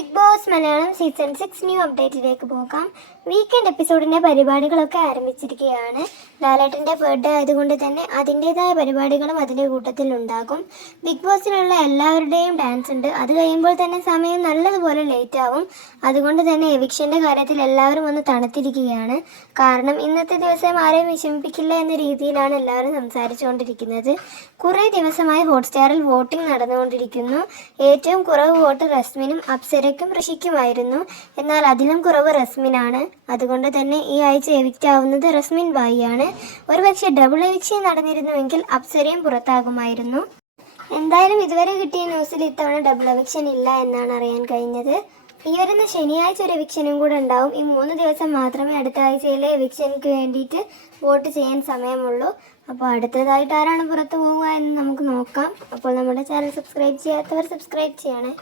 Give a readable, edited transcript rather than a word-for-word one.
Big boss Malayalam season 6 new അപ്ഡേറ്റിലേക്ക് പോകാം. Weekend എപ്പിസോഡിൻ്റെ പരിപാടികളൊക്കെ ആരംഭിച്ചിരിക്കുകയാണ്. ലാലേട്ടൻ്റെ ബർത്ത്ഡേ ആയതുകൊണ്ട് തന്നെ അതിൻ്റേതായ പരിപാടികളും അതിൻ്റെ കൂട്ടത്തിൽ ഉണ്ടാകും. ബിഗ് ബോസിലുള്ള എല്ലാവരുടെയും ഡാൻസ് ഉണ്ട്. അത് കഴിയുമ്പോൾ തന്നെ സമയം നല്ലതുപോലെ ലേറ്റ് ആവും. അതുകൊണ്ട് തന്നെ എവിക്ഷൻ്റെ കാര്യത്തിൽ എല്ലാവരും ഒന്ന് തണുത്തിരിക്കുകയാണ്. കാരണം ഇന്നത്തെ ദിവസം ആരെയും വിഷമിപ്പിക്കില്ല എന്ന രീതിയിലാണ് എല്ലാവരും സംസാരിച്ചുകൊണ്ടിരിക്കുന്നത്. കുറേ ദിവസമായി ഹോട്ട്സ്റ്റാറിൽ വോട്ടിംഗ് നടന്നുകൊണ്ടിരിക്കുന്നു. ഏറ്റവും കുറവ് വോട്ട് റസ്മിനും അപ്സരയ്ക്കും ഋഷിക്കുമായിരുന്നു. എന്നാൽ അതിലും കുറവ് റസ്മിനാണ്. അതുകൊണ്ട് തന്നെ ഈ ആഴ്ച എവിക്റ്റ് ആവുന്നത് റസ്മിൻ ബായിയാണ്. ഒരുപക്ഷെ ഡബിൾ എവിക്ഷൻ നടന്നിരുന്നുവെങ്കിൽ അപ്സരയും പുറത്താകുമായിരുന്നു. എന്തായാലും ഇതുവരെ കിട്ടിയ ന്യൂസിൽ ഇത്തവണ ഡബിൾ എവിക്ഷൻ ഇല്ല എന്നാണ് അറിയാൻ കഴിഞ്ഞത്. ഈ വരുന്ന ശനിയാഴ്ച ഒരു എവിക്ഷനും കൂടെ ഉണ്ടാവും. ഈ 3 ദിവസം മാത്രമേ അടുത്ത ആഴ്ചയിലെ എവിക്ഷനുക്ക് വേണ്ടിയിട്ട് വോട്ട് ചെയ്യാൻ സമയമുള്ളൂ. അപ്പോൾ അടുത്തതായിട്ട് ആരാണ് പുറത്തു പോവുക എന്ന് നമുക്ക് നോക്കാം. അപ്പോൾ നമ്മുടെ ചാനൽ സബ്സ്ക്രൈബ് ചെയ്യാത്തവർ സബ്സ്ക്രൈബ് ചെയ്യണേ.